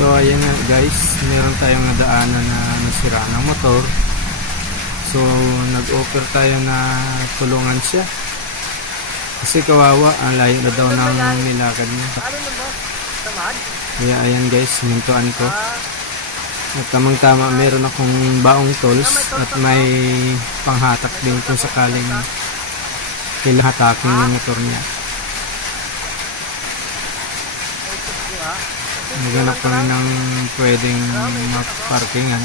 So ayan nga guys, meron tayong nadaanan na nasira ng motor. So nag-offer tayo na tulungan siya. Kasi kawawa, ang layo na daw ng nilakad niya. Kaya ayan guys, mintuan ko. At tamang tama, meron akong baong tools at may panghatak din kung sakaling kailangan hatakin ng motor niya. Maghanap kami ng pwedeng parkingan.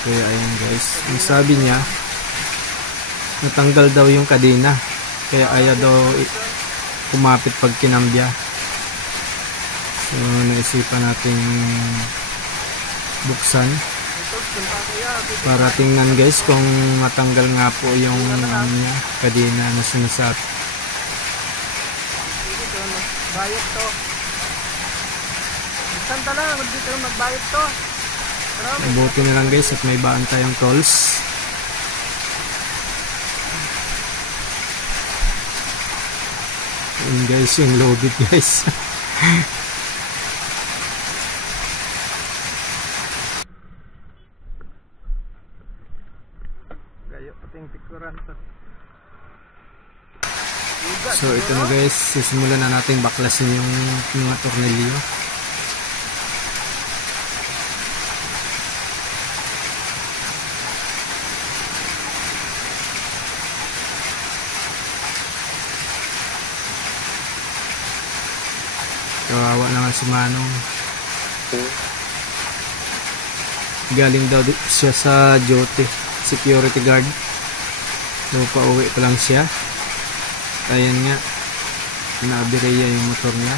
Kaya ayan guys, ang sabi niya natanggal daw yung kadena, kaya ayaw daw kumapit pag kinambya. So naisipan natin buksan para tingnan guys kung matanggal nga po yung niya, kadena na sinasabi. Magbayot to. Isang tala, dito magbayot to. Buti na lang guys at may baan tayong tools. Yun guys, yung loaded guys. Gayo pating tikuran to. So ito na guys, sisimulan na natin baklasin yung mga tornilyo. Kawawa naman si Manong. Galing daw siya sa duty, security guard. So pauwi pa lang siya. Ayan nga, naabireya yung motor niya.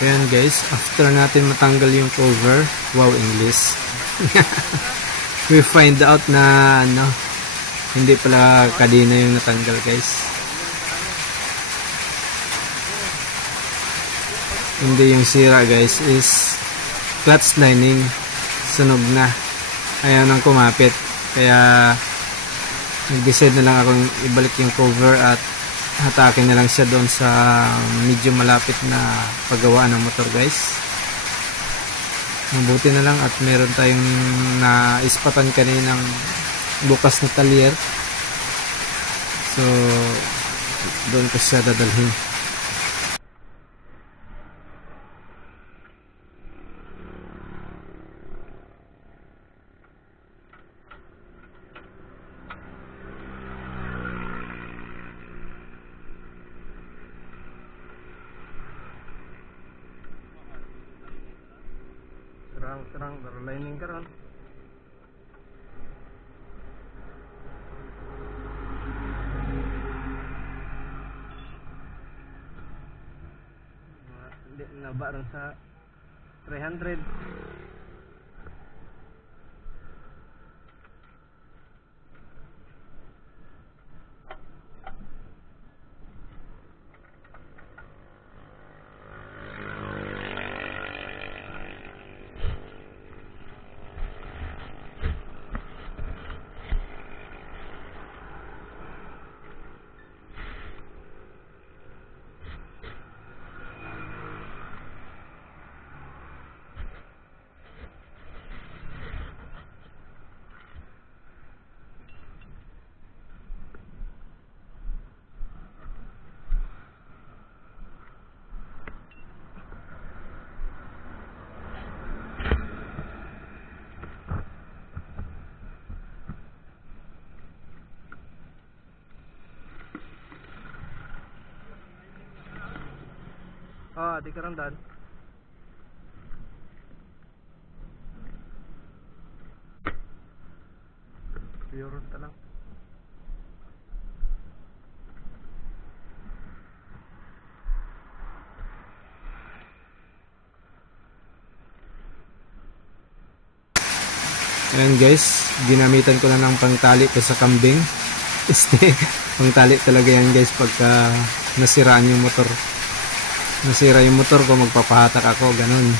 Ayan guys, after natin matanggal yung cover, wow English. We find out na hindi pala kadena yung natanggal guys. Hindi yung sira guys, is clutch lining, sunog na. Ayaw nang kumapit. Kaya nag-decide na lang akong ibalik yung cover at hatakin na lang siya doon sa medyo malapit na paggawaan ng motor guys. Mabuti na lang at meron tayong naispatan kaninang bukas na talyer. So doon ko siya dadalhin. Serang berlining karon. Hindi nabaran sa 300. Di ka rin daan. Pure ta lang. Ayan guys, ginamitan ko na ng pangtali ko sa kambing. Pangtali talaga yan guys pagka nasiraan yung motor. Nasira yung motor ko, magpapahatak ako, ganun.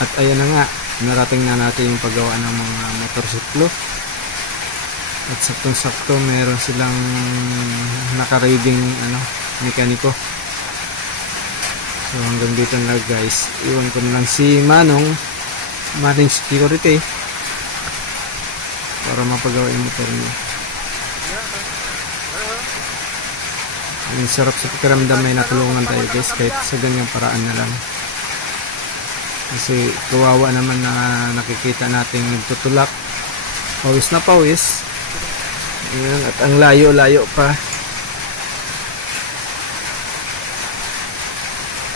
At ayan na nga, narating na natin yung paggawa ng mga motorsiklo. At saktong-sakto meron silang naka-reading mekaniko. So hanggang dito na guys. Iwan ko na lang si Manong Marine Security para mapagawa yung motor niya. Ang sarap sa pakiramdam may natulungan tayo guys kahit sa ganyang paraan na lang. Kasi kawawa naman na nakikita natin nagtutulak. Pawis na pawis. Ayan, at ang layo-layo pa.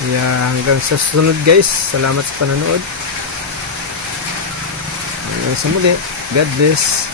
Kaya hanggang sa sunod guys. Salamat sa panonood. Hanggang sa muli. God bless.